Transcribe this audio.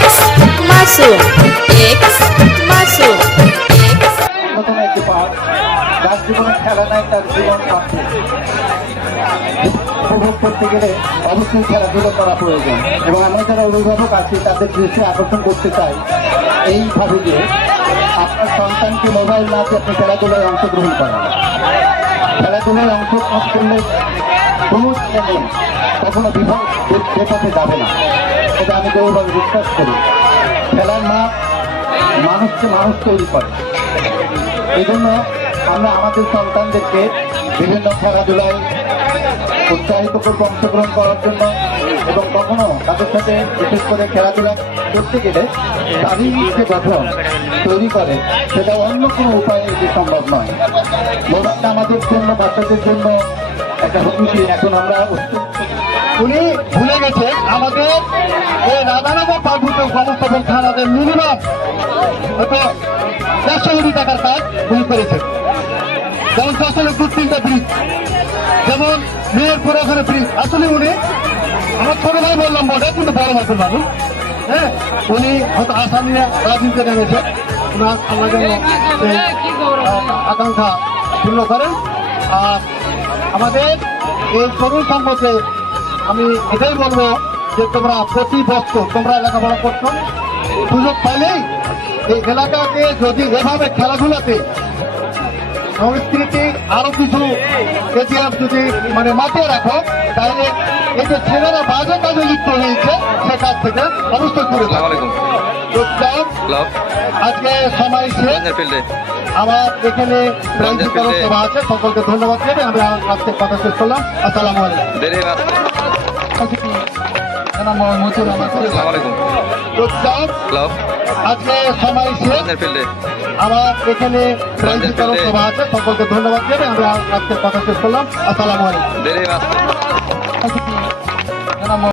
X Masum x Masum নাই তার জীবন পাঠ্য উপভোগ করতে গেলে অবশ্যই খেলাধুলো করা প্রয়োজন এবং আমরা যারা অভিভাবক আছি তাদের দৃষ্টি আকর্ষণ করতে চাই এইভাবে যে আপনার সন্তানকে মোবাইল না দিয়ে আপনি খেলাধুলায় অংশগ্রহণ করেন খেলাধুলায় অংশগ্রহণ করলে কোনো ছেলে কখনো বেপথে যাবে না এটা আমি গৌরভাবে বিশ্বাস করি খেলার মাঠ মানুষকে মানুষ তৈরি করে। এই জন্য আমরা আমাদের সন্তানদেরকে বিভিন্ন খেলাধুলায় উৎসাহিত করব অংশগ্রহণ করার জন্য এবং কখনো তাদের সাথে বিশেষ করে খেলাধুলা করতে গেলে শারীরিক যে গঠন তৈরি করে, সেটা অন্য কোনো উপায়ে এটি সম্ভব নয়। মোবাইলটা আমাদের জন্য, বাচ্চাদের জন্য একটা হুমকি এখন আমরা উনি গেছে আমাদের এই রাধানগর পার্বত্য সমস্ত থানাদের মিনিমাম হয়তো চারশো কোটি টাকার কাজ উনি করেছেন। যেমন ফসলের দু তিনটা ব্রিজ। যেমন মেয়েরপুর ওখানে ব্রিজ। আসলে উনি আমার ছোট ভাই বললাম বটে কিন্তু বড় মাসের মানুষ হ্যাঁ উনি হয়তো আশা নিয়ে রাজনীতিতে নেমেছে। ওনার আমরা যেন আকাঙ্ক্ষা পূর্ণ করেন। আর আমাদের এই তরুণ সম্পর্কে আমি এটাই বলব যে তোমরা প্রতি বছর তোমরা লেখাপড়া করছ। সুযোগ পাইলেই এই এলাকাকে যদি এভাবে খেলাধুলাতে সংস্কৃতি আরও কিছু ইতিহাস যদি মানে মাথায় রাখো তাহলে এই যে ছেলেরা বাজে কাজে লিপ্ত হয়েছে সে কাজ থেকে অবশ্যই করে আজকে সময় শেষ। আমার এখানে সভা আছে সকলকে ধন্যবাদ দেবে আমি আজকে কথা শেষ করলাম। আসসালামু আলাইকুম। আজকে সময় আমরা এখানে সভা আছে সকলকে ধন্যবাদ দেবে আমরা আজকে কথা শেষ করলাম। আসসালামু আলাইকুম।